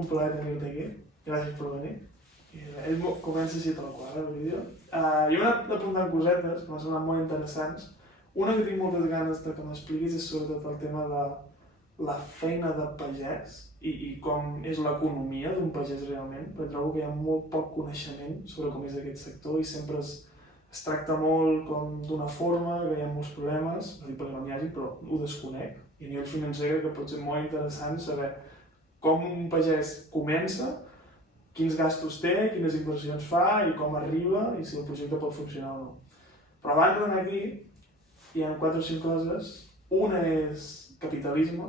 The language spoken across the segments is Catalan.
un plaer tenir-te aquí. Gràcies per venir. Ell comença així tal qual, el vídeo. Jo he anat apuntant cosetes que m'han semblat molt interessants. Una que tinc moltes ganes de que m'expliquis és sobretot el tema de la feina de pagès i com és l'economia d'un pagès realment, perquè trobo que hi ha molt poc coneixement sobre com és aquest sector i sempre es tracta molt com d'una forma, que hi ha molts problemes, no dic perquè no n'hi hagi, però ho desconec. I a nivell financer crec que pot ser molt interessant saber com un pagès comença, quins gastos té, quines inversions fa i com arriba i si el projecte pot funcionar o no. Però abans d'anar aquí, hi ha 4 o 5 coses. Una és capitalisme.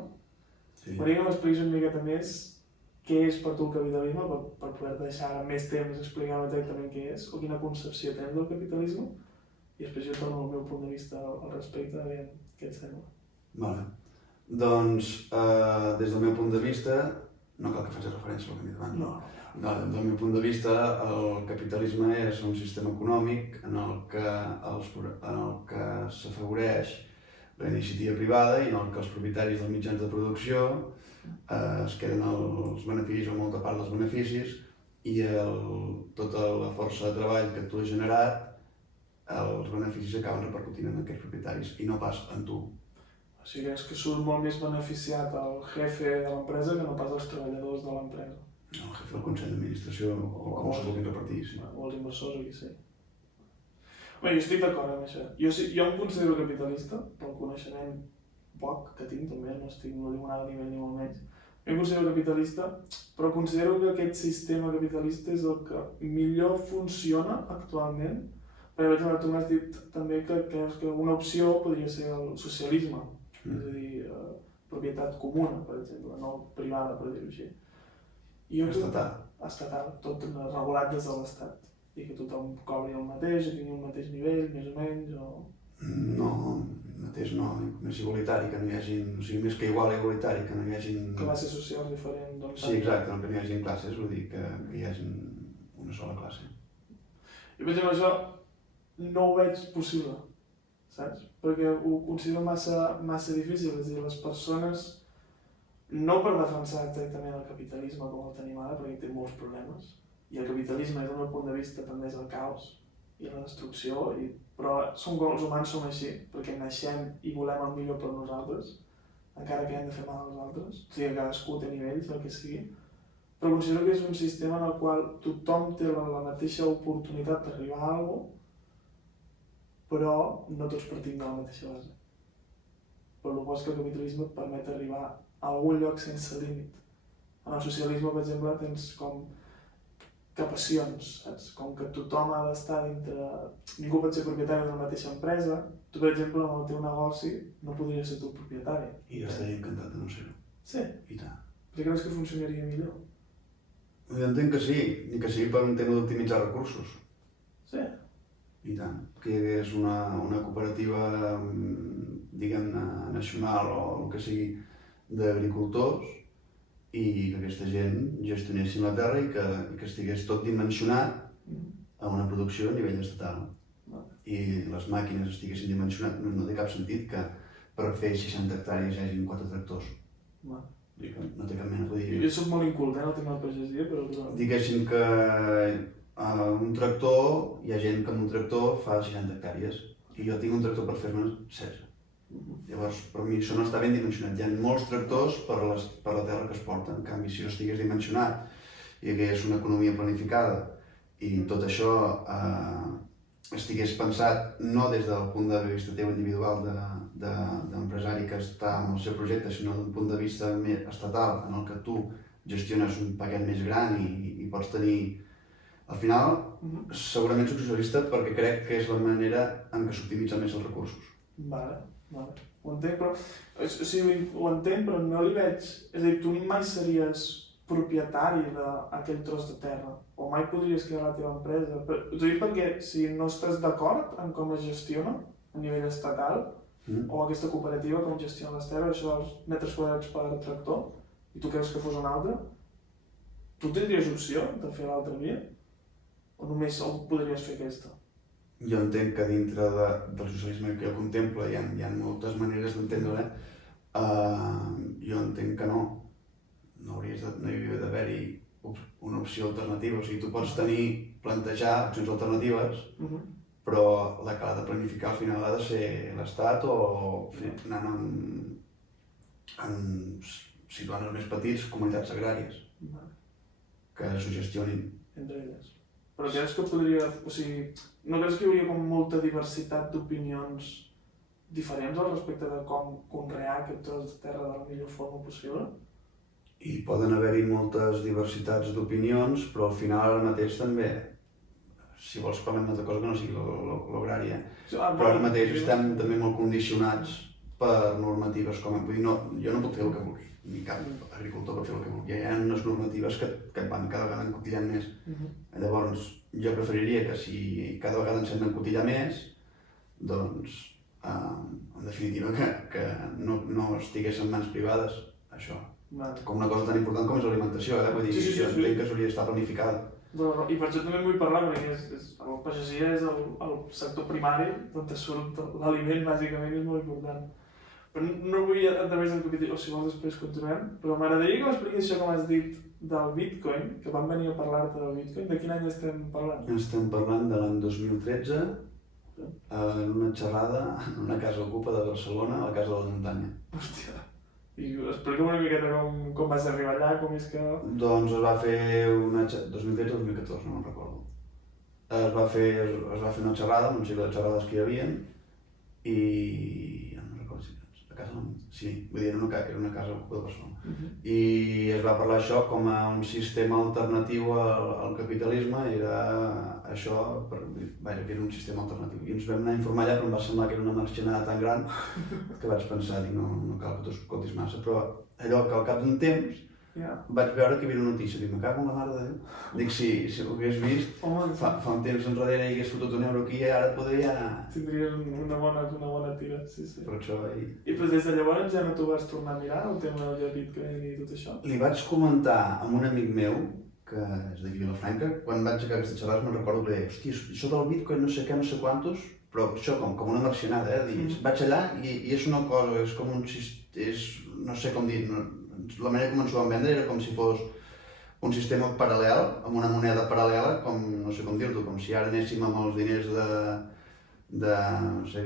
M'agradaria que m'expliquis una miqueta més què és per tu el capitalisme, per poder deixar més temps explicant exactament què és o quina concepció tens del capitalisme i després jo torno al meu punt de vista al respecte, a veure què et sembla. Vale. Doncs, des del meu punt de vista, no cal que facis referència al que m'he dit abans. No. Des del meu punt de vista, el capitalisme és un sistema econòmic en el que s'afavoreix la iniciativa privada i en el que els propietaris dels mitjans de producció es queden els beneficis o molta part dels beneficis i tota la força de treball que tu has generat, els beneficis acaben repercutint en aquests propietaris i no pas en tu. O sigui, creus que surt molt més beneficiat el jefe de l'empresa que no pas els treballadors de l'empresa? El jefe del consell d'administració o com s'ho vulguin repartir, sí. O els inversors, o qui sé. Bé, jo estic d'acord amb això. Jo em considero capitalista, pel coneixement poc que tinc també, no dic un alt nivell ni molt menys. Jo em considero capitalista, però considero que aquest sistema capitalista és el que millor funciona actualment. Per exemple, tu m'has dit també que creus que una opció podria ser el socialisme, és a dir, propietat comuna, per exemple, no privada, per dir-ho així. Estatal. Estatal, tot regulat des de l'Estat. I que tothom cobri el mateix, o tingui el mateix nivell, més o menys, o... No, mateix no, més igualitari, que no hi hagi, o sigui, més que igual igualitari, que no hi hagi... Classes socials diferents, doncs... Sí, exacte, no que no hi hagi classes, vull dir que hi hagi una sola classe. I per exemple, això no ho veig possible, saps? Perquè ho considero massa difícil, és a dir, les persones, no per defensar exactament el capitalisme com el tenim ara, perquè té molts problemes, i el capitalisme, des del meu punt de vista, tendeix al caos i a la destrucció, però els humans som així, perquè naixem i volem el millor per nosaltres, encara que hem de fer mal als altres, o sigui, cadascú té nivells, el que sigui, però considero que és un sistema en el qual tothom té la mateixa oportunitat d'arribar a alguna cosa, però no tots partim de la mateixa base. Per lo qual que el capitalisme et permet arribar a algun lloc sense límit. En el socialisme, per exemple, tens com capacions, saps? Com que tothom ha d'estar dintre... Ningú pot ser propietari d'una mateixa empresa. Tu, per exemple, amb el teu negoci no podries ser tu propietari. I jo estaria encantat de no ser-ho. Sí? I tant. Perquè creus que funcionaria millor? Jo entenc que sí, ni que sigui per un tema d'optimitzar recursos. Sí? I tant. Que hi hagués una cooperativa, diguem-ne, nacional o el que sigui, d'agricultors i que aquesta gent gestionessin la terra i que estigués tot dimensionat a una producció a nivell estatal. I les màquines estiguessin dimensionades, no té cap sentit que per fer 60 hectàrees hi hagin 4 tractors. No té cap mena de dir. Jo soc molt inculte, el tema de pagesia, però... Diguéssim que un tractor, hi ha gent que amb un tractor fa 60 hectàrees i jo tinc un tractor per fer-ne 16. Llavors, per mi això no està ben dimensionat. Hi ha molts tractors per la terra que es porta. En canvi, si no estigués dimensionat i hi hagués una economia planificada i tot això estigués pensat no des del punt de vista teu individual d'empresari que està amb el seu projecte, sinó d'un punt de vista més estatal, en el que tu gestiones un paquet més gran i pots tenir... Al final, segurament soc socialista perquè crec que és la manera en què s'optimitzen més els recursos. Vale. Ho entenc, però... O sigui, ho entenc, però no li veig... És a dir, tu mai series propietari d'aquell tros de terra, o mai podries crear la teva empresa. T'ho dic perquè si no estàs d'acord en com es gestiona a nivell estatal, o aquesta cooperativa com gestiona les terres, això dels metres quadrats per tractor, i tu creus que fos un altre, tu tindries opció de fer l'altra via? O només podries fer aquesta? Jo entenc que dintre del socialisme que jo contemplo hi ha moltes maneres d'entendre-la. Jo entenc que no hauries no hi havia d'haver-hi una opció alternativa. O sigui, tu pots plantejar opcions alternatives, però la que l'ha de planificar al final ha de ser l'Estat o anant situant els més petits comunitats agràries que s'ho gestionin. Entre elles. Però creus que podria... O sigui, no creus que hi hauria com molta diversitat d'opinions diferents al respecte de com conrear aquest tros de terra de la millor forma possible? I poden haver-hi moltes diversitats d'opinions, però al final ara mateix també, si vols parlar d'una altra cosa que no sigui l'agrària, però ara mateix estem també molt condicionats per normatives com... Vull dir, jo no puc fer el que vulgui, ni cap agricultor pot fer el que vulgui. Hi ha unes normatives que et van cada vegada encotillant més. Llavors, jo preferiria que si cada vegada ens hem d'encotillar més, doncs, en definitiva, que no estigués en mans privades, això. Com una cosa tan important com és l'alimentació, vull dir, jo entenc que s'hauria d'estar planificada. I per això també en vull parlar, perquè la pagesia és el sector primari on surt l'aliment, bàsicament, és molt important. Però no vull a través del capítol, o si vols després continuem, però m'agradaria que m'expliquis això que m'has dit del Bitcoin, que vam venir a parlar-te del Bitcoin. De quin any estem parlant? Estem parlant de l'any 2013, en una xerrada en una casa ocupa de Barcelona, a la Casa de la Muntanya. Hòstia, i explica'm una miqueta com vas arribar allà, com és que... Doncs es va fer una xerrada, 2013 o 2014, no me'n recordo. Es va fer una xerrada, un cicle de xerrades que hi havia, i... Sí, vull dir, era una casa de Barcelona. I es va parlar això com a un sistema alternatiu al capitalisme, era això, vaja, que era un sistema alternatiu. I ens vam anar a informar allà, però em va semblar que era una marxanada tan gran que vaig pensar, dic, no cal que t'ho escoltis massa, però allò que al cap d'un temps vaig veure que hi havia una notícia, dic, me cago en la mare de Déu. Dic, si ho hagués vist, fa un temps enrere i hagués fotut un euro aquí, ara podria... Tindries una bona tira, sí. Per això... I però des de llavors ja no t'ho vas tornar a mirar, el tema del Bitcoin i tot això? Li vaig comentar amb un amic meu, que és d'aquí Vilafranca, quan vaig acabar aquesta xerrada me'n recordo que deia, hòstia, això del Bitcoin no sé què, no sé quantos, però això com una marxanada, vaig allà i és una cosa, és com un... no sé com dir, la manera com ens ho van vendre era com si fos un sistema paral·lel, amb una moneda paral·lela, com, no sé com dir-t'ho, com si ara anéssim amb els diners de no sé...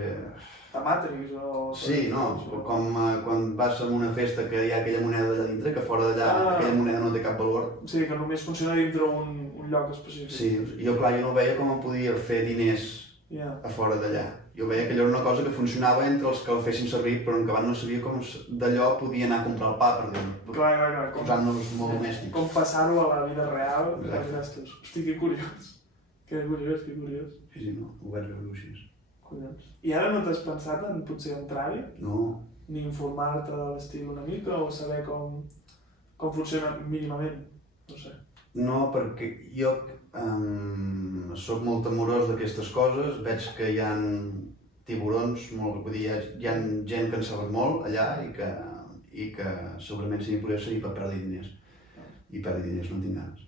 De Matrix o... Sí, no, com quan vas a una festa que hi ha aquella moneda allà dintre, que fora d'allà aquella moneda no té cap valor. Sí, que només funciona dintre un lloc específic. Sí, i jo clar, jo no veia com em podia fer diners a fora d'allà. Jo veia que allò era una cosa que funcionava entre els que el fessin servir, però en acabat no sabia com d'allò podia anar a comprar el pa, per dir-ho. Clar. Posant-nos molt domèstics. Com passar-ho a la vida real. Hosti, que curiós. Que curiós. Sí, no, ho vaig veure així. Collons. I ara no t'has pensat en potser entrar-hi? No. Ni informar-te de l'estil una mica o saber com funciona mínimament? No sé. No, perquè jo soc molt temorós d'aquestes coses, veig que hi ha tiburons, vull dir, hi ha gent que en sap molt allà i que segurament si m'hi podria seguir per perdre diners. I perdre diners no en tinc ganes.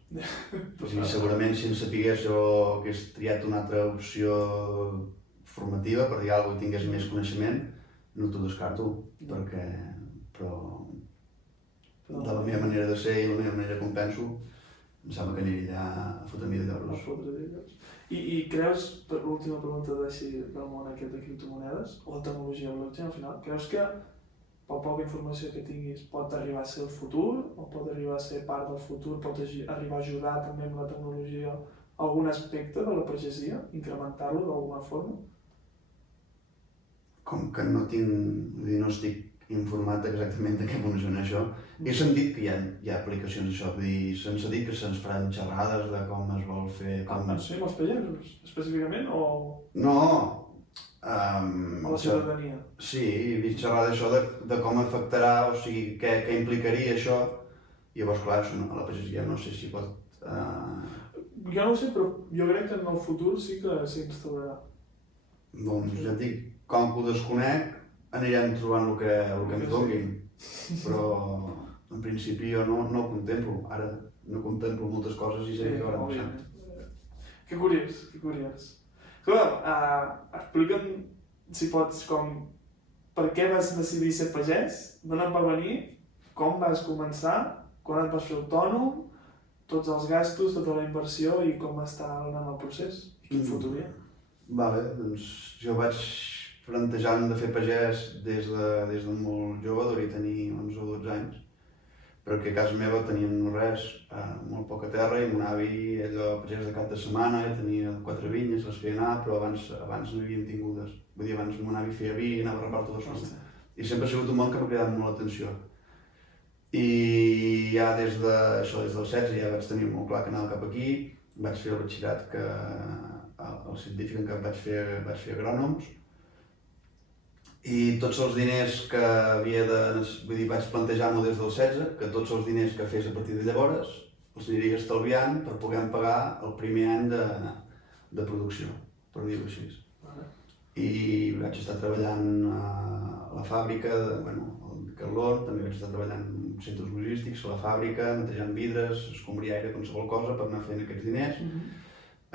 O sigui, segurament si en sapigués jo hagués triat una altra opció formativa, per dir alguna cosa i tingués més coneixement, no t'ho descarto, però de la meva manera de ser i la meva manera com penso, em sembla que aniria allà a fotre-m'hi de lloros. I creus, per l'última pregunta del món aquest de criptomonedes, o de tecnologia blockchain al final, creus que per poca informació que tinguis pot arribar a ser el futur, o pot arribar a ser part del futur, pot arribar a ajudar també amb la tecnologia algun aspecte de la pagesia, incrementar-lo d'alguna forma? Com que no estic informat exactament de què funciona això. He sentit que hi ha aplicacions d'això, vull dir, se'ns ha dit que se'ns faran xerrades de com es vol fer... Sí, amb els pagesos, específicament, o...? No! A la ciutadania? Sí, he vist xerrar d'això de com afectarà, o sigui, què implicaria això. Llavors, clar, a la pagesia no sé si pot... Jo no ho sé, però jo crec que en el futur sí que s'instaurarà. Doncs ja et dic, com que ho desconec, anirem trobant el que ens donin. Però, en principi, jo no ho contemplo. Ara no contemplo moltes coses i sé que acabarà passant. Que curiós. Escolta, explica'm, si pots, per què vas decidir ser pagès, d'on et va venir, com vas començar quan et vas fer autònom, tots els gastos, tota la inversió i com està anant el procés i quin futur hi ha. Vale, doncs jo vaig plantejant de fer pagès des de molt jove, devia tenir 11 o 12 anys, perquè a casa meva teníem no res, molt poca terra i mon avi, allò, pagès de cap de setmana, tenia 4 vinyes, les feia anar, però abans no havíem tingudes. Vull dir, abans mon avi feia vi i anava a repartir les coses. I sempre ha sigut un món que m'ha cridat molt l'atenció. I ja des dels 16 ja vaig tenir molt clar que anava cap aquí, vaig fer el batxillerat al científic en què vaig fer agrònoms, i tots els diners que havia de... Vull dir, vaig plantejar-m'ho des dels 16, que tots els diners que fes a partir de llavors els aniria estalviant per poder pagar el primer any de producció, per dir-ho així. I vaig estar treballant a la fàbrica, al Decathlon, també vaig estar treballant en centres logístics, a la fàbrica, netejant vidres, escombriaire, qualsevol cosa per anar fent aquests diners.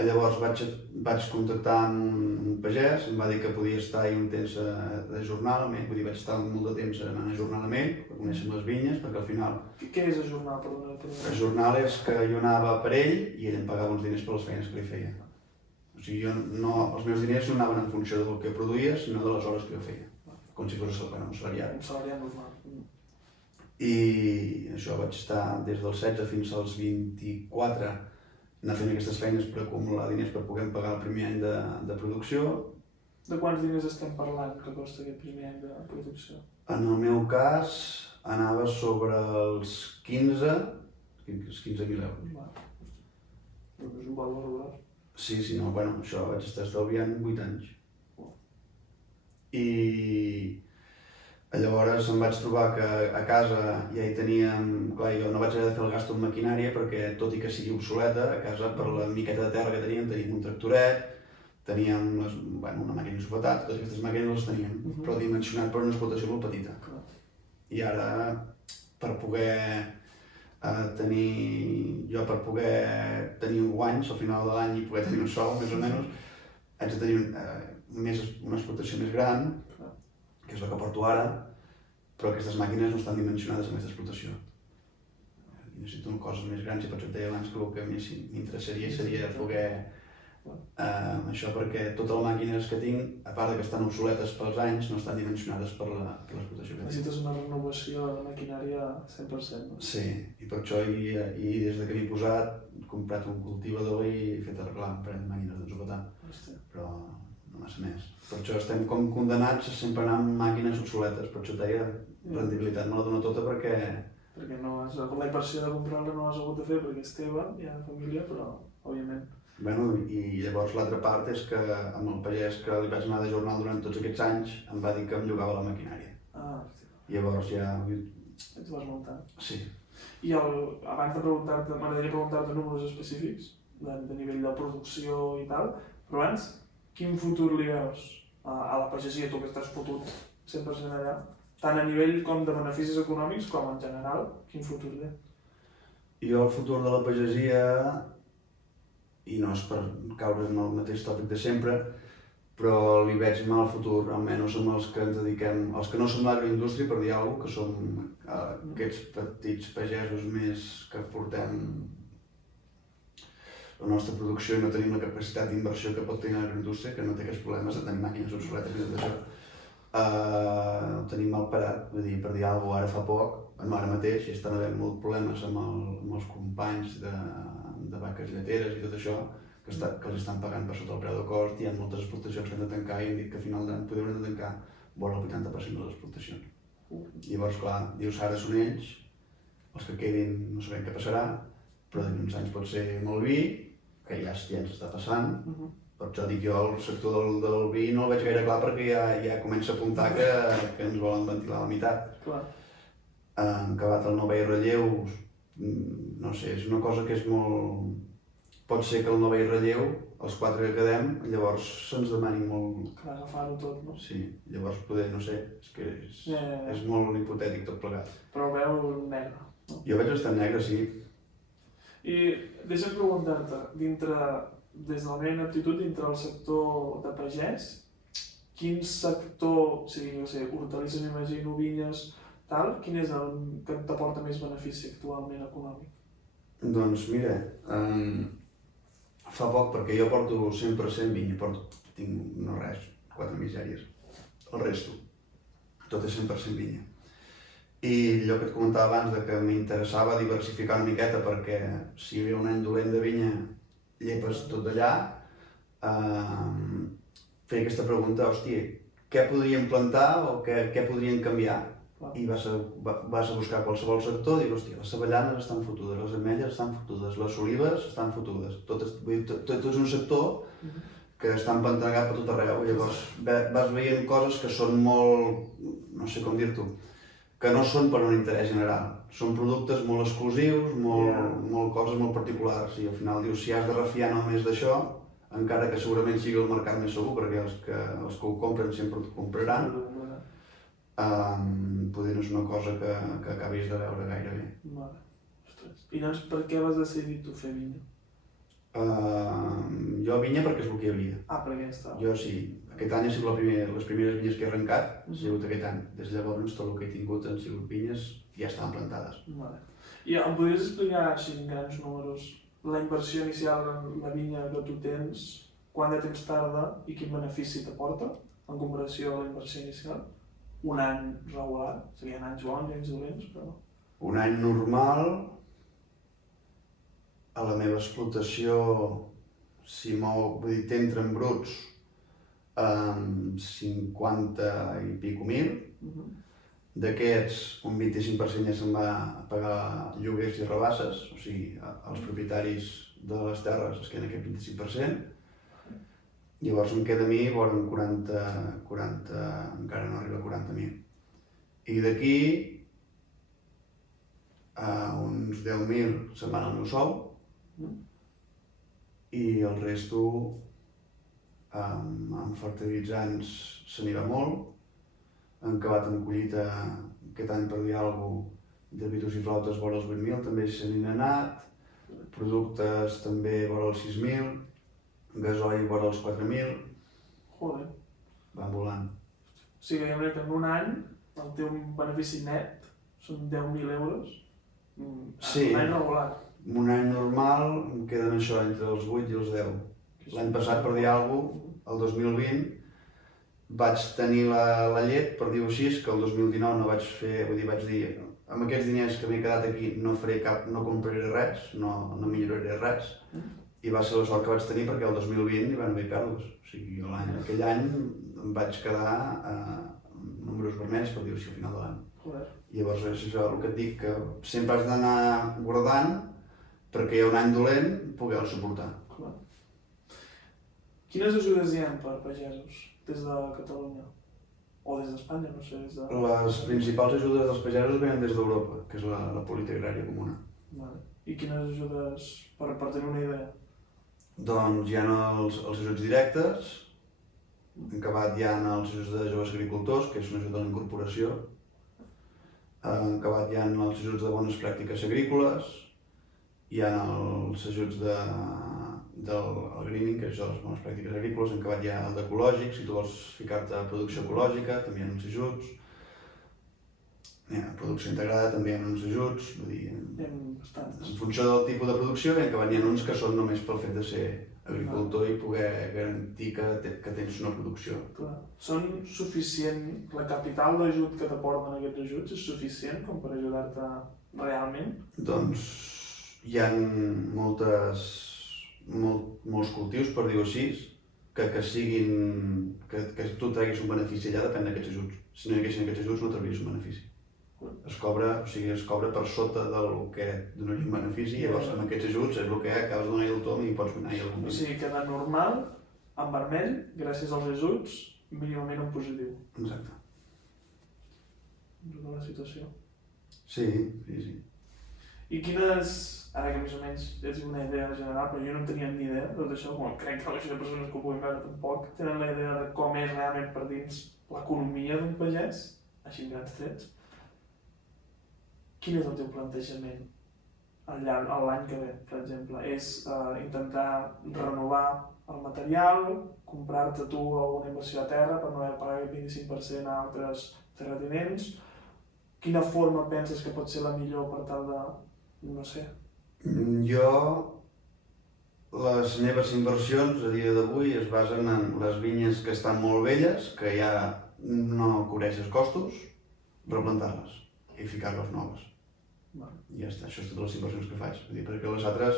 Llavors vaig contactar amb un pagès, em va dir que podia estar-hi un temps de jornal amb ell, vull dir, vaig estar molt de temps anant a jornal amb ell, per conèixer les vinyes, perquè al final... Què és ajornar, perdona? Ajornar és que jo anava per ell i ell em pagava uns diners per les feines que li feia. O sigui, els meus diners no anaven en funció del que produïa, sinó de les hores que jo feia, com si fos un salariat. Un salariat normal. I això vaig estar des dels 16 fins als 24 anar fent aquestes feines per acumular diners per poder pagar el primer any de producció. De quants diners estem parlant que costa aquest primer any de producció? En el meu cas anava sobre els 15.000 euros. És un valor gros. Sí, no, això vaig estar estalviant 8 anys. I llavors em vaig trobar que a casa ja hi teníem... Clar, jo no vaig haver de fer el gasto en maquinària perquè, tot i que sigui obsoleta, a casa per la miqueta de terra que teníem un tractoret, teníem una màquina sofatat, totes aquestes màquines les teníem, però dimensionat per una explotació molt petita. I ara, per poder tenir guanys al final de l'any i poder tenir un sou, més o menys, haig de tenir una explotació més gran, que és la que porto ara, però aquestes màquines no estan dimensionades amb aquesta explotació. Necessito coses més grans i per això et deia abans que el que m'interessaria seria poder això, perquè totes les màquines que tinc, a part que estan obsoletes pels anys, no estan dimensionades per l'explotació que tinc. Necessites una renovació de la maquinària 100%. Sí, i per això i des que m'he posat, he comprat un cultivador i he fet arreglar un parell de màquines d'ensopetar, però no massa més. Per això estem com condenats a sempre anar amb màquines obsoletes, per això deia, rendibilitat me la dona tota perquè... Perquè la inversió de comprar-la no l'has hagut de fer perquè és teva, hi ha família, però òbviament. I llavors l'altra part és que amb el pagès que li vaig anar de jornal durant tots aquests anys em va dir que em llogava la maquinària. Llavors ja... Et vas muntant. Sí. I abans de preguntar-te, m'agradaria preguntar-te números específics, de nivell de producció i tal, però abans, quin futur li veus a la pagesia, tu que estàs fotut 100% allà, tant a nivell com de beneficis econòmics com en general, quin futur té? Jo el futur de la pagesia, i no és per caure en el mateix tòpic de sempre, però li veig mal futur, almenys som els que ens dediquem, els que no som l'agroindústria, per dir alguna cosa, que som aquests petits pagesos més que portem la nostra producció i no tenim la capacitat d'inversió que pot tenir l'agroindústria, que no té aquests problemes de tenir màquines obsoletes i tot això. Ho tenim mal parat, vull dir, per dir alguna cosa, ara fa poc, ara mateix, hi estan havent molts problemes amb els companys de vaques lleteres i tot això, que els estan pagant per sota el preu de cost, hi ha moltes exportacions que han de tancar i han dit que a final d'any podrien tancar vora el 80% de les exportacions. Llavors, clar, dius, ara són ells, els que quedin no sabem què passarà, però d'aquí uns anys pot ser molt vi, que ja ens està passant. Per això dic jo, el sector del vi no el veig gaire clar perquè ja comença a apuntar que ens volen ventilar la meitat. En acabat el Nova i Relleu, no sé, és una cosa que és molt... Pot ser que el Nova i Relleu, els 4 que quedem, llavors se'ns demani molt... Clar, agafar-ho tot, no? Sí, llavors poder, no sé, és que és molt hipotètic tot plegat. Però ho veu negre, no? Jo veig bastant negre, sí. I deixa'm preguntar-te, des de la meva inaptitud, dintre el sector de pagès, quin sector, o sigui, no sé, hortalisses, m'imagino, vinyes, tal, quin és el que t'aporta més benefici actualment econòmic? Doncs mira, fa poc, perquè jo porto 100% vinya, tinc no res, 4 misèries, el resto, tot és 100% vinya. I allò que et comentava abans de que m'interessava diversificar una miqueta perquè si hi havia un any dolent de vinya llepes tot d'allà, feia aquesta pregunta, hòstia, què podríem plantar o què podríem canviar? I vas a buscar qualsevol sector i dius, hòstia, les avellanes estan fotudes, les ametlles estan fotudes, les olives estan fotudes. Tot és un sector que està empantanegat per tot arreu. Llavors vas veient coses que són molt, no sé com dir-t'ho, que no són per un interès general. Són productes molt exclusius, molt coses molt particulars. I al final dius, si has de refiar només d'això, encara que segurament sigui el mercat més segur, perquè els que ho compren sempre ho compraran, poder no és una cosa que acabis de veure gaire bé. Vale. Ostres. I doncs per què vas decidir tu fer vinya? Jo vinya perquè és el que hi havia. Perquè està. Jo sí. Aquest any ha sigut les primeres vinyes que he arrencat, ha sigut aquest any. Des de llavors tot el que he tingut han sigut vinyes i ja estaven plantades. Vale. I em podries explicar així en grans números la inversió inicial en la vinya que tu tens, quant de temps tarda i quin benefici t'aporta en comparació a la inversió inicial? Un any regular, serien anys bons i anys dolents, però... Un any normal, a la meva explotació, si vull dir, t'entra en bruts, 50 i pico mil. D'aquests, un 25% ja se'n va a pagar lloguers i rebasses, o sigui, els propietaris de les terres es queden aquest 25%. Llavors em queda a mi vora 40, encara no arriba a 40.000. I d'aquí uns 10.000 se'n van al meu sou i el resto amb fertilitzants se n'hi va molt. Han acabat amb collita aquest any, per dir alguna cosa, de vitus i flautes vora els 8.000, també se n'hi ha anat. Productes també vora els 6.000. Gasoil vora els 4.000. Joder. Van volant. O sigui, jo crec que en un any el teu benefici net són 10.000 euros. Sí. Un any regular. Un any normal em queden això entre els 8 i els 10. L'any passat, per dir alguna cosa, el 2020, vaig tenir la llet, per dir-ho així, que el 2019 no vaig fer, vull dir, vaig dir, amb aquests diners que m'he quedat aquí no faré no compraré res, no milloraré res. I va ser la sort que vaig tenir perquè el 2020 hi van haver pèrdues. O sigui, aquell any em vaig quedar números vermells, per dir-ho així, al final de l'any. Llavors és això el que et dic, que sempre has d'anar guardant perquè hi ha un any dolent poder-ho suportar. Quines ajudes hi ha per pagesos des de Catalunya? O des d'Espanya, no sé, des de... Les principals ajudes dels pagesos venen des d'Europa, que és la política agrària comuna. I quines ajudes, per tenir una idea? Doncs hi ha els ajuts directes, en acabat hi ha els ajuts de joves agricultors, que és una ajuda a la incorporació, en acabat hi ha els ajuts de bones pràctiques agrícoles, hi ha els ajuts del greening, que és les bones pràctiques agrícoles, en acabat hi ha el d'ecològic, si tu vols ficar-te a producció ecològica, també hi ha uns ajuts. A producció integrada també hi ha uns ajuts, vull dir, en funció del tipus de producció, hi ha uns que són només pel fet de ser agricultor i poder garantir que tens una producció. Són suficient, la capital d'ajut que t'aporten aquests ajuts és suficient com per ajudar-te realment? Doncs hi ha molts cultius, per dir-ho així, que tu treguis un benefici allà depèn d'aquests ajuts. Si no hi haguessin aquests ajuts no treguis un benefici. Es cobra per sota del que et donaria un benefici i llavors amb aquests ajuts és el que acabes de donar el tom i pots donar el benefici. O sigui que de normal, en vermell, gràcies als ajuts, mínimament en positiu. Exacte. Tota la situació. Sí. I quines, ara que més o menys és una idea general, però jo no tenia ni idea de tot això, com crec que la majoria de persones que ho puguin veure tampoc tenen la idea de com és realment per dins l'economia d'un pagès, així en grans trets. Quin és el teu plantejament l'any que ve, per exemple? És intentar renovar el material, comprar-te tu alguna inversió a terra per no haver de pagar el 25% a altres terratinents, quina forma penses que pot ser la millor per tal de, no sé... Jo, les meves inversions a dia d'avui es basen en les vinyes que estan molt velles, que ja no cobreixes costos, replantar-les i ficar-les noves. I ja està, això és totes les inversions que faig. Vull dir, perquè les altres,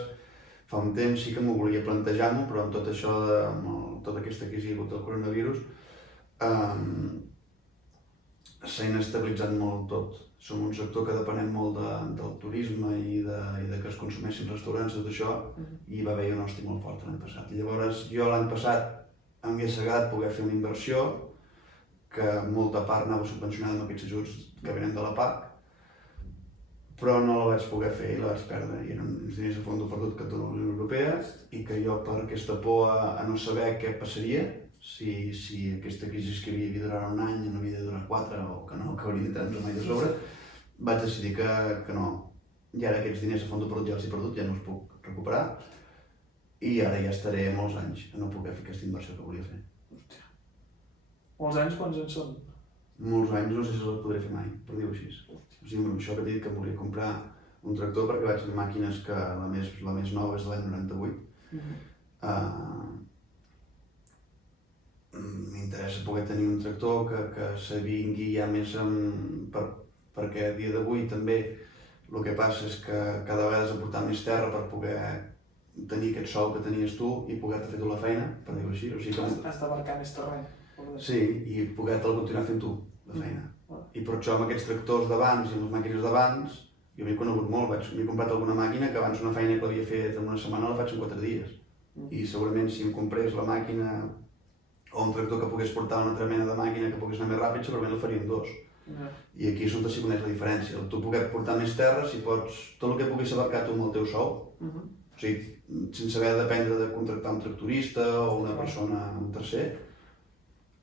fa un temps sí que m'ho volia plantejar-m'ho, però amb tot això, amb tota aquesta crisi i del coronavirus, s'ha inestabilitzat molt tot. Som un sector que depenem molt del turisme i de que es consumeixin restaurants, tot això, i va haver un hosti molt fort l'any passat. Llavors, jo l'any passat em hagués agradat poder fer una inversió que molta part anava subvencionada amb aquests ajuts que venen de la PAC, però no la vaig poder fer i la vaig perdre. I eren uns diners a fons perdut que tota la Unió Europea i que jo, per aquesta por a no saber què passaria, si aquesta crisi que havia de durar un any no havia de durar 4 o que no acabaria d'entrar-nos mai de sobre, vaig decidir que no. I ara aquests diners a fons perdut ja els he perdut, ja no els puc recuperar i ara ja estaré molts anys a no poder fer aquesta inversió que volia fer. Hòstia. Molts anys, quants anys són? Molts anys, no sé si els podré fer mai, per dir-ho així. O sigui, amb això que t'he dit que em volia comprar un tractor perquè vaig tenir màquines que la més nova és de l'any 98. M'interessa poder tenir un tractor que s'avingui ja més perquè a dia d'avui també el que passa és que cada vegada has de portar més terra per poder tenir aquest sou que tenies tu i poder-te fer tu la feina, per dir-ho així. O sigui que... Has d'abarcar més terreny. Sí, i poder-te'l continuar fent tu, la feina. I per això amb aquests tractors d'abans i amb les màquines d'abans, jo m'he conegut molt, m'he comprat alguna màquina que abans una feina que l'havia fet en una setmana la faig en 4 dies. I segurament si em comprés la màquina o un tractor que pogués portar una altra mena de màquina que pogués anar més ràpid, segurament la faria en 2. I aquí és on s'hi coneix la diferència. Tu poder portar més terra, si pots, tot el que puguis abarcar tu amb el teu sou, o sigui, sense haver de dependre de contractar un tractorista o una persona, un tercer,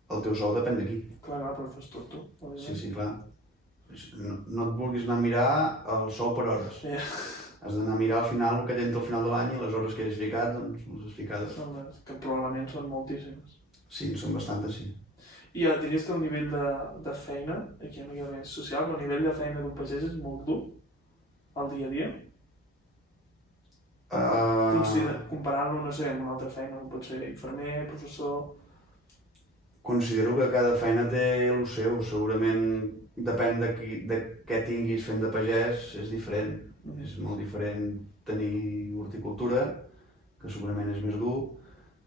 el teu sou depèn d'aquí. Clar, però ho fas tot tu. Sí, clar. No et vulguis anar a mirar el sou per hores. Has d'anar a mirar al final el que tens al final de l'any i les hores que has ficat, doncs les has ficades. Que probablement són moltíssimes. Sí, són bastantes, sí. I diries que el nivell de feina, aquí a nivell més social, el nivell de feina d'un pagès és molt dur al dia a dia? Comparant-lo, no sé, amb una altra feina, com pot ser infermer, professor... Considero que cada feina té el seu, segurament depèn de què tinguis fent de pagès, és diferent. És molt diferent tenir horticultura, que segurament és més dur,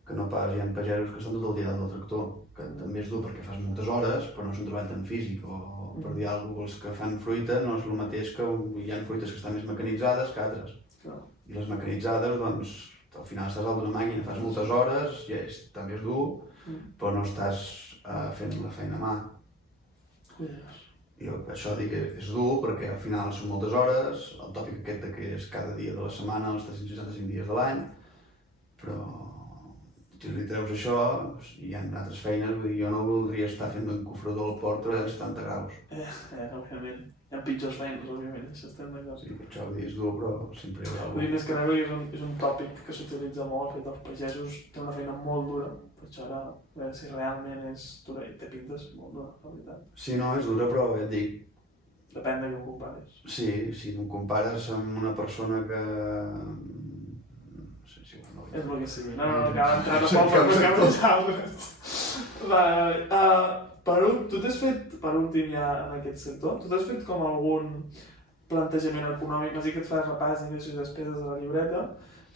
que no pas hi ha pagesos que estan tot el dia dalt del tractor, que també és dur perquè fas moltes hores, però no és un treball tan físic, o per dir alguna cosa, els que fan fruita no és el mateix que hi ha fruites que estan més mecanitzades que altres. I les mecanitzades, doncs, al final estàs dalt d'una màquina, fas moltes hores, i també és dur, però no estàs fent la feina a mà. Jo això dic que és dur perquè al final són moltes hores, el tòpic aquest que és cada dia de la setmana, els 365 dies de l'any, però si li treus això, hi ha altres feines, vull dir, jo no voldria estar fent d'encofrador al port a 70 graus. Òbviament. Hi ha pitjors feines, òbviament, això estem d'acord. Sí, per això vull dir, és dur, però sempre hi haurà alguna cosa. Vull dir, més que res és un tòpic que s'utilitza molt, que els pagesos tenen una feina molt dura, per això ara, a veure si realment és dura i té pintes molt dura, la veritat. Sí, no, és dura, però ja et dic. Depèn de què ho compares. Sí, si m'ho compares amb una persona que... És el que sigui, no, acaba d'entrar a poc per nosaltres. Tu t'has fet, per últim ja en aquest sector, tu t'has fet com algun plantejament econòmic, m'has dit que et fas repàs d'ingressos i despeses de la llibreta,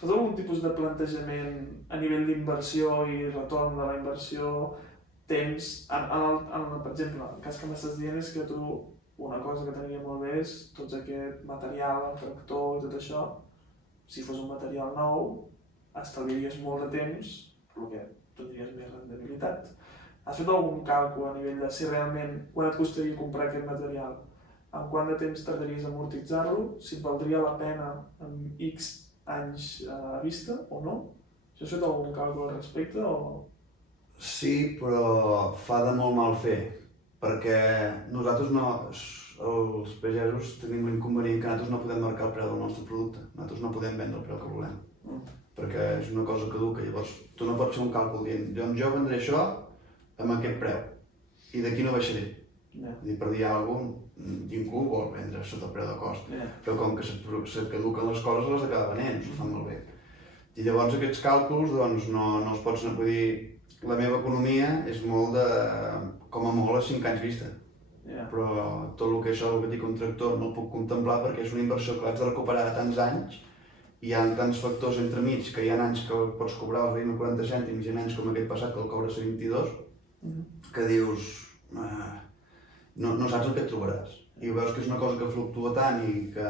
fas algun tipus de plantejament a nivell d'inversió i retorn de la inversió, temps, per exemple, el cas que m'estàs dient és que tu, una cosa que t'aniria molt bé és tots aquest material, el tractor i tot això, si fos un material nou, estalviaries molt de temps, per que tindries més rendibilitat. Has fet algun càlcul a nivell de si realment quan et costaria comprar aquest material, en quant de temps tardaries a amortitzar-lo, si et valdria la pena en X anys a vista o no? Has fet algun càlcul al respecte o...? Sí, però fa de molt mal fer, perquè nosaltres no... Els pagesos tenim l'inconvenient que nosaltres no podem marcar el preu del nostre producte, nosaltres no podem vendre el preu que volem. Perquè és una cosa caduca, llavors tu no pots fer un càlcul dient jo vendré això amb aquest preu i d'aquí no baixaré. Per dir alguna cosa, ningú vol vendre sota el preu de cost. Yeah. Però com que se caduquen les coses, les acaba venent, s'ho fan molt bé. I llavors aquests càlculs doncs, no els pots... Vull dir, la meva economia és molt de... com a molt a 5 anys vista. Yeah. Però tot el que és el que dic un tractor no el puc contemplar perquè és una inversió que l'haig de recuperar a tants anys. Hi ha tants factors entremig que hi ha anys que pots cobrar els 40 cèntims i hi ha anys com aquest passat que el cobres a 22, que dius... no saps el que et trobaràs. I veus que és una cosa que fluctua tant i que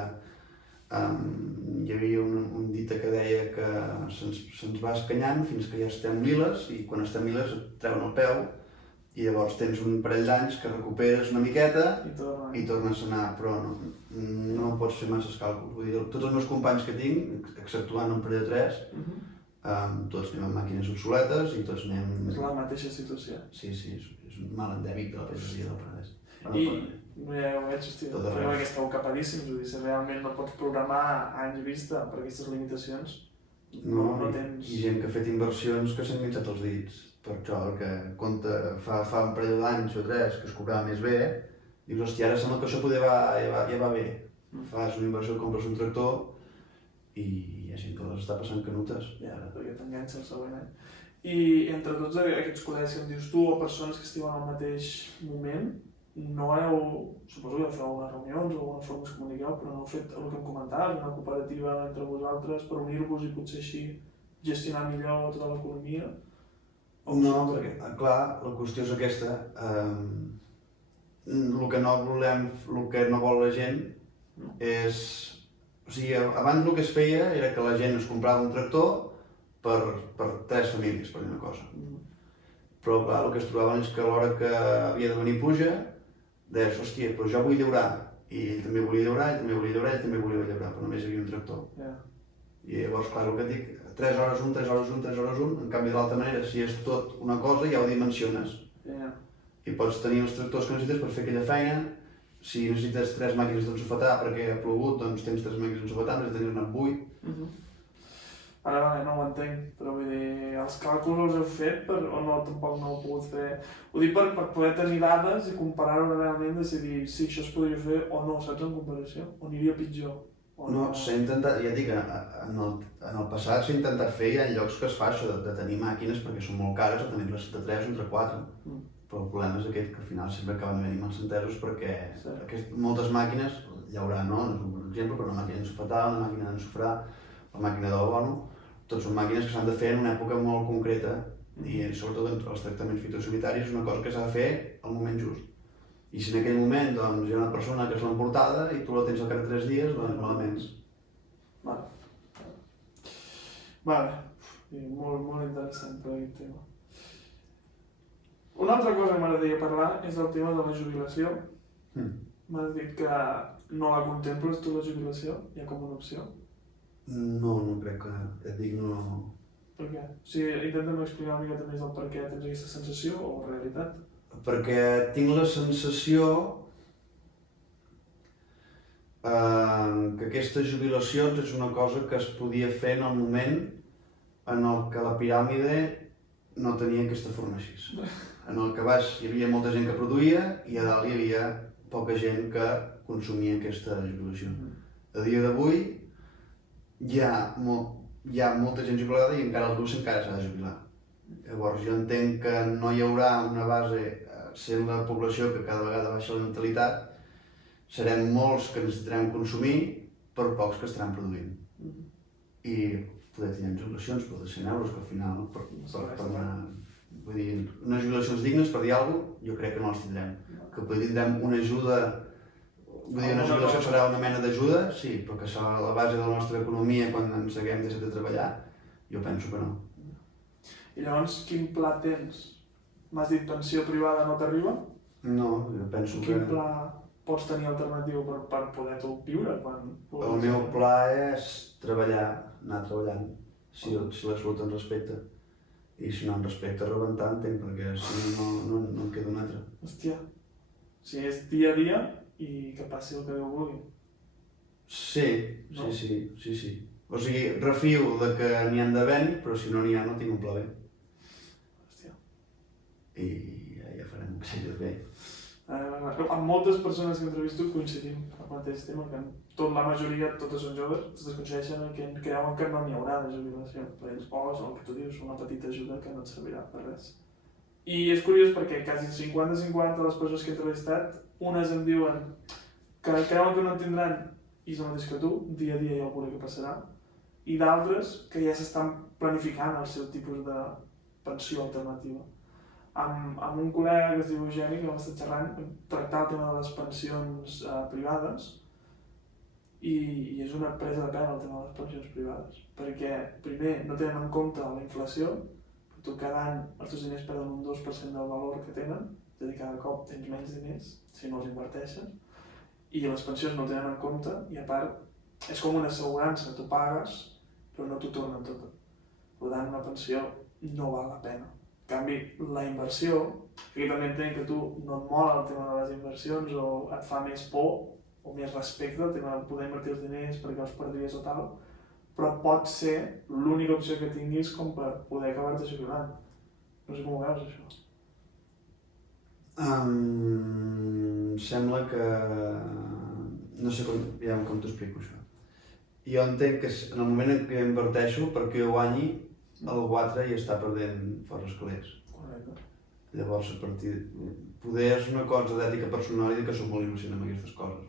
hi havia un dita que deia que se'ns va escanyant fins que ja estem liles i quan estem liles et treuen el peu i llavors tens un parell d'anys que recuperes una miqueta i tornes a anar, però no pots fer massa càlculs. Vull dir, tots els meus companys que tinc, exceptuant un parell de 3, tots anem amb màquines obsoletes i tots anem... És la mateixa situació. Sí, és un mal endèmic de la pagesia del Penedès. I ja ho veig, hòstia, però que esteu capadíssims, vull dir, si realment no pots programar a anys vista per aquestes limitacions, no tens... Hi ha gent que ha fet inversions que s'han mitjat els dits, per això, que compta, fa un parell d'anys o 3 que es cobrava més bé, dius, hòstia, ara sembla que això ja va bé. Fas una inversió, compres un tractor i hi ha gent que les està passant canutes. Ja, perquè t'enganxa el següent any. I entre tots aquests col·legues que em dius tu o persones que estiven al mateix moment, no heu, suposo que feu unes reunions o alguna forma es comuniqueu, però no heu fet el que em comentaves, una cooperativa entre vosaltres per unir-vos i potser així gestionar millor tota l'economia? No, perquè, clar, la qüestió és aquesta. El que no volem, el que no vol la gent és... O sigui, abans el que es feia era que la gent es comprava un tractor per 3 famílies, per dir una cosa. Però clar, el que es trobaven és que a l'hora que havia de venir pluja, deies, hòstia, però jo vull llaurar. I ell també volia llaurar, ell també volia llaurar, ell també volia llaurar, però només hi havia un tractor. I llavors, clar, el que et dic, 3 hores un, 3 hores un, 3 hores un, en canvi de l'altra manera, si és tot una cosa ja ho dimensiones. I pots tenir els tractors que necessites per fer aquella feina. Si necessites 3 màquines d'ensofetar perquè ha plogut, doncs tens 3 màquines d'ensofetar, en vez de tenir-ne 8. Vale, no ho entenc, però vull dir, els càlculs els heu fet o no, tampoc no ho heu pogut fer? Ho dic per poder tenir dades i comparar-ho realment, decidir si això es podria fer o no, saps, en comparació? O aniria pitjor? No, s'ha intentat, ja et dic, en el passat s'ha intentat fer, hi ha llocs que es fa això de tenir màquines perquè són molt cares, o tenir-les de 3 o entre 4. Però el problema és aquest, que al final sempre acaben venint mals entesos perquè moltes màquines, llaurar no és un exemple, però una màquina d'ensofetar, una màquina d'ensofrar, la màquina d'albono, tots són màquines que s'han de fer en una època molt concreta i sobretot entre els tractaments fitosanitaris és una cosa que s'ha de fer al moment just. I si en aquell moment doncs, hi ha una persona que és l'emportada i tu la tens al cap de 3 dies, doncs malament. Vale. Molt interessant per aquest tema. Una altra cosa que m'agradaria parlar és del tema de la jubilació. M'has dit que no la contemples tu, la jubilació? Hi ha com una opció? No crec que... Et dic, no... Per què? O sigui, intenta'm explicar una miqueta més el per què tens aquesta sensació o realitat. Perquè tinc la sensació que aquestes jubilacions és una cosa que es podia fer en el moment en el que la piràmide no tenia aquesta forma així. En el que baix hi havia molta gent que produïa i a dalt hi havia poca gent que consumia aquesta jubilació. A dia d'avui hi ha molta gent jubilada i encara el gruix encara s'ha de jubilar. Llavors jo entenc que no hi haurà una base, sent la població que cada vegada baixa la natalitat, serem molts que necessitarem consumir per pocs que estaran produint. I poder tenir jubilacions per 100 euros, que al final, per anar... Vull dir, unes jubilacions dignes, per dir alguna cosa, jo crec que no les tindrem. Que potser tindrem una ajuda... Vull dir, una jubilació serà una mena d'ajuda, sí, però que serà la base de la nostra economia quan ens haguem deixat de treballar, jo penso que no. I llavors, quin pla tens? M'has dit pensió privada no t'arriba? No, jo penso que... Quin pla pots tenir alternatiu per poder tu viure? El meu pla és treballar, anar treballant, si la salut ens respecta. I si no em respecta, rebentar, entenc, perquè si no em queda un altre. Hòstia, si és dia a dia i que passi el que Déu vulgui. Sí. O sigui, refio de que n'hi han d'haver, però si no n'hi ha no tinc un pla B. Hòstia. I ja farem el que s'hagi de fer. Amb moltes persones que entrevisto coincidim amb el mateix tema, que la majoria, totes són joves, totes coincideixen que creuen que no n'hi haurà de jubilació per ells, o és el que tu dius, una petita ajuda que no et servirà per res. I és curiós perquè quasi 50-50 de les persones que he entrevistat, unes em diuen que creuen que no en tindran i és el mateix que tu, dia a dia ja ho veuré que passarà, i d'altres que ja s'estan planificant el seu tipus de pensió alternativa. Amb un col·lega que es diu Eugeni, que vam estar xerrant, tractar el tema de les pensions privades i és una presa de pèl el tema de les pensions privades, perquè primer no tenen en compte la inflació, tu cada any els teus diners perden un 2% del valor que tenen, és a dir, cada cop tens menys diners si no els inverteixes, i les pensions no tenen en compte i a part és com una assegurança, tu pagues però no t'ho tornen tot. Per tant, una pensió no val la pena. En canvi, la inversió, aquí també entenc que tu no et mola el tema de les inversions o et fa més por o més respecte el tema de poder invertir els diners perquè els perdries o tal, però pot ser l'única opció que tinguis com per poder acabar-te jubilant. No sé com ho veus, això. Sembla que... No sé com t'ho explico, això. Jo entenc que en el moment en què inverteixo, perquè jo guanyi, el 4 ja està perdent fora els calés. Correcte. Llavors, a partir... Poder és una cosa d'ètica personal i que som molt innocent amb aquestes coses.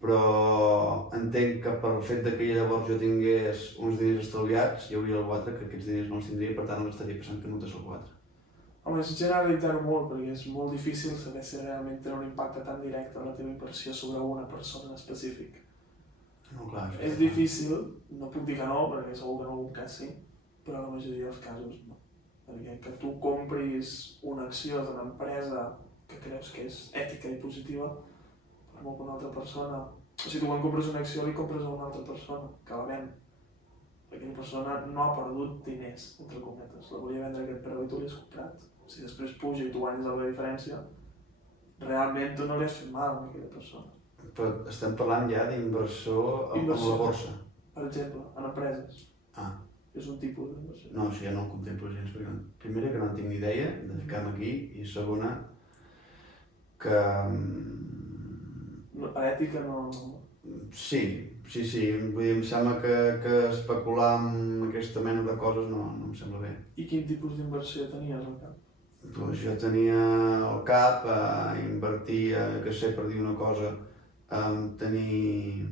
Però entenc que pel fet que llavors jo tingués uns diners estalviats, hi hauria el 4 que aquests diners no els tindria i per tant no estaria passant que notés el 4. Home, és generalitzar-ho molt, perquè és molt difícil saber si realment té un impacte tan directe en la teva inversió sobre una persona en específic. No, clar, És difícil, no puc dir que no, perquè segur que en algun cas sí, però la majoria dels casos no. Perquè que tu compris una acció d'una empresa que creus que és ètica i positiva, per molt que una altra persona... O sigui, tu quan compres una acció li compres a una altra persona, que la ven. Aquella persona no ha perdut diners, entre cometes. La volia vendre a aquest preu i tu li has comprat. Si després puja i tu guanyes alguna diferència, realment tu no li has fet mal a aquella persona. Però estem parlant ja d'inversor amb la borsa. Per exemple, en empreses. És un tipus d'inversió. No, això ja no ho contemplo gens, perquè primera que no en tinc ni idea de ficar-me aquí i segona que... Per ètica no... Sí, vull dir, em sembla que especular amb aquesta mena de coses no em sembla bé. I quin tipus d'inversió tenies al cap? Doncs jo tenia al cap invertir, que sé, per dir una cosa, tenir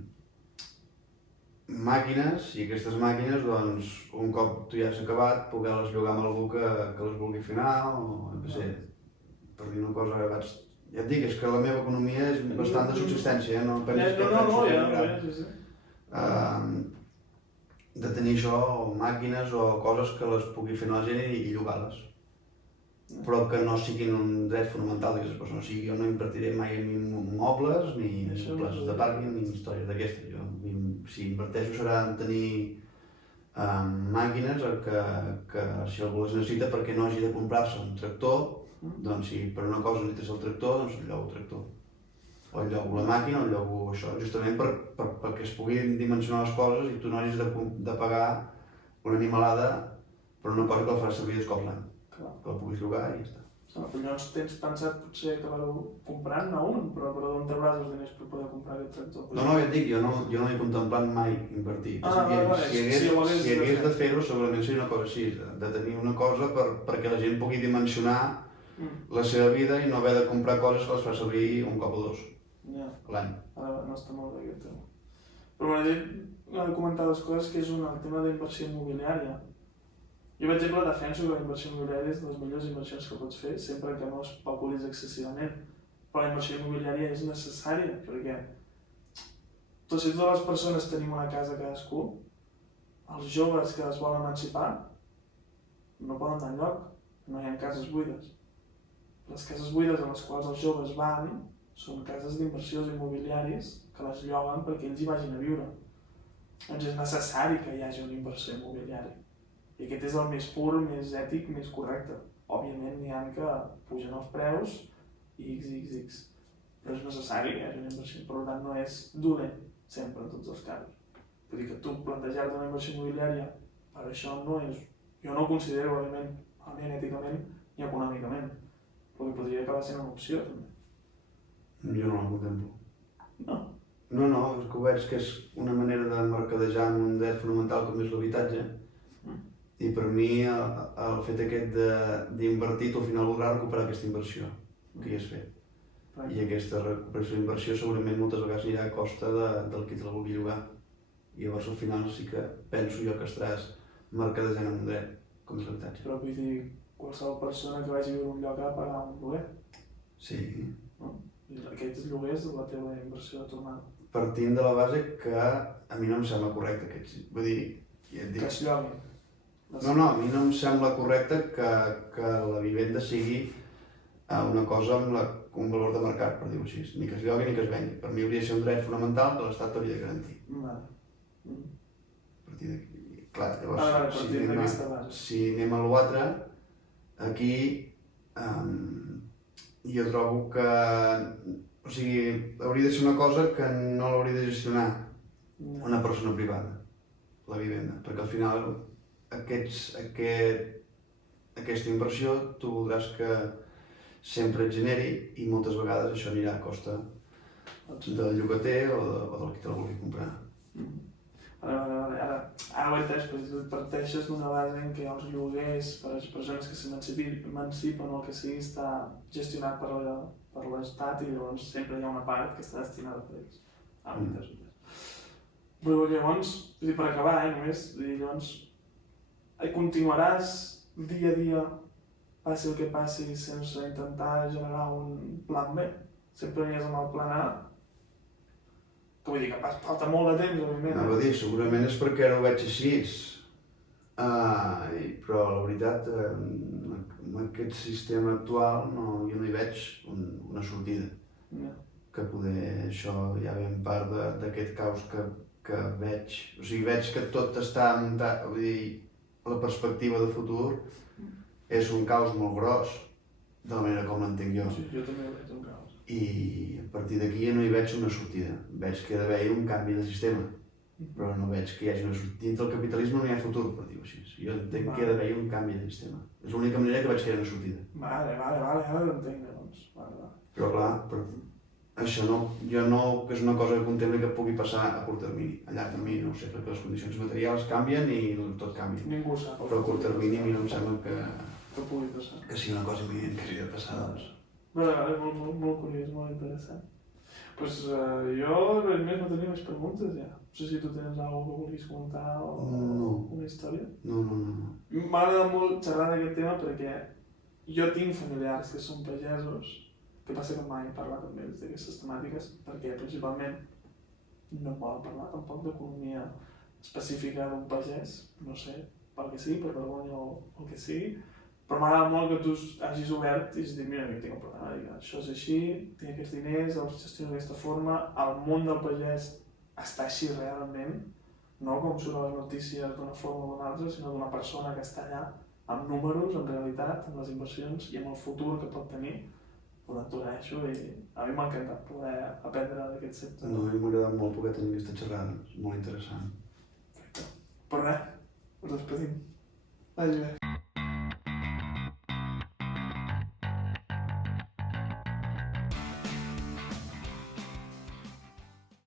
màquines i aquestes màquines, doncs, un cop tu ja has acabat, poder-les llogar amb algú que les vulgui fer anar o, no sé, per dir una cosa, ja et dic, és que la meva economia és bastant de subsistència, no pensis que penso de tenir això, màquines o coses que les pugui fer a la gent i llogar-les. Però que no siguin un dret fonamental d'aquestes persones. O sigui, jo no invertiré mai en mobles, ni places de pàrquing, ni històries d'aquestes. Si inverteixo serà en tenir màquines que si algú les necessita perquè no hagi de comprar-se un tractor, doncs si per una cosa necessites el tractor, doncs llogo el tractor. O llogo la màquina o llogo això, justament perquè es puguin dimensionar les coses i tu no hagis de pagar una animalada per una cosa que la faràs servir dos cops l'any. Que la puguis llogar i ja està. Però llavors tens pensat potser acabar comprant-ne un, però d'on trauràs els diners per poder comprar aquest tractor? No, ja et dic, jo no he contemplat mai invertir. Si hagués de fer-ho, segurament seria una cosa així, de tenir una cosa perquè la gent pugui dimensionar la seva vida i no haver de comprar coses que les fa servir un cop o dos l'any. Ara no està molt bé aquest tema. Però la gent ha de comentar dues coses, que és el tema d'inversió immobiliària. Jo, per exemple, defenso que la inversió immobiliària és de les millors inversions que pots fer, sempre que no especulis excessivament. Però la inversió immobiliària és necessària, perquè si totes les persones tenim una casa cadascú, els joves que es volen emancipar no poden anar enlloc, no hi ha cases buides. Les cases buides a les quals els joves van són cases d'inversions immobiliaris que les lloguen perquè ells hi vagin a viure. Doncs és necessari que hi hagi una inversió immobiliària. I aquest és el més pur, més ètic, més correcte. Òbviament n'hi ha que pugen els preus i xxx, però és necessari que hi hagi una inversió, per tant no és dolent sempre en tots els casos. Vull dir que tu plantejar-te una inversió immobiliària per això no és... Jo no ho considero, òbviament, èticament ni econòmicament, però que podria acabar sent una opció també. Jo no la contemplo. No. No, és que ho veig que és una manera de mercadejar amb un dret fonamental com és l'habitatge. I per mi el fet aquest d'invertir, tu al final voldràs recuperar aquesta inversió que hi has fet. I aquesta recuperació d'inversió segurament moltes vegades anirà a costa del qui te la vulgui llogar. I llavors al final sí que penso jo que estaràs mercadejant amb un dret, com és l'habitatge. Però vull dir, qualsevol persona que vagi a viure a un lloc ha de pagar un lloguer. Sí. I aquests lloguers és la teva inversió de tornada. Partint de la base que a mi no em sembla correcte aquests. Vull dir, ja et dic... Que es lloguin. No, a mi no em sembla correcte que la vivenda sigui una cosa amb un valor de mercat, per dir-ho així. Ni que es llogui ni que es vengui. Per mi hauria de ser un dret fonamental que l'Estat hauria de garantir. A partir d'aquí, clar, llavors, si anem a l'altre, aquí jo trobo que, o sigui, hauria de ser una cosa que no l'hauria de gestionar una persona privada, la vivenda, perquè al final aquesta inversió tu voldràs que sempre et generi i moltes vegades això anirà a costa del llogater o del qui te la vulgui comprar. Vale. Ara ho he entès, perquè parteixes d'una base en què els lloguers per a les persones que s'emancipen o el que sigui està gestionat per l'Estat i llavors sempre hi ha una part que està destinada per ells. Ho he entès. Però llavors, per acabar, només, llavors, continuaràs dia a dia, passi el que passi, sense intentar generar un plan B? Sempre aniràs amb el plan A? Que vull dir que falta molt de temps, òbviament. Anava a dir, segurament és perquè ara ho veig així. Però la veritat, en aquest sistema actual jo no hi veig una sortida. Que poder això ja ve en part d'aquest caos que veig. O sigui, veig que tot està muntat, vull dir, la perspectiva de futur és un caos molt gros, de la manera com l'entenc jo. Sí, jo també veig un caos. I a partir d'aquí no hi veig una sortida. Veig que hi ha d'haver un canvi de sistema, però no veig que hi hagi una sortida. Dins del capitalisme no hi ha futur, per dir-ho així. Jo entenc que hi ha d'haver un canvi de sistema. És l'única manera que veig que hi ha una sortida. Vale, ara ho entenc, doncs. Però clar, això jo no és una cosa que contempli que pugui passar a curt termini. A llarg termini no ho sé, perquè les condicions materials canvien i tot canvia. Ningú sap. Però a curt termini a mi no em sembla que pugui passar. Que sigui una cosa imminent que hagi de passar, doncs. Vale, molt curiós, molt interessant. Doncs jo res més no tenia més preguntes ja. No sé si tu tens alguna cosa que vulguis comentar o una història. No. M'agrada molt xerrar d'aquest tema perquè jo tinc familiars que són pagesos, que passa que mai he parlat amb ells d'aquestes temàtiques perquè principalment no poden parlar tampoc d'economia específica d'un pagès, no sé, pel que sigui, per vergonya o el que sigui. Però m'agrada molt que tu hagis obert i hagis dit, mira, jo tinc un problema, això és així, tinc aquests diners, els gestiono d'aquesta forma, el món del pagès està així realment, no com surt a les notícies d'una forma o d'una altra, sinó d'una persona que està allà, amb números, en realitat, amb les inversions i amb el futur que pot tenir. Per tant, t'ho agraeixo i a mi m'ha encantat poder aprendre d'aquest sector. No, a mi m'ha agradat molt poder tenir aquesta xerrada, és molt interessant. Perfecte. Per res, us despedim. Vagi bé.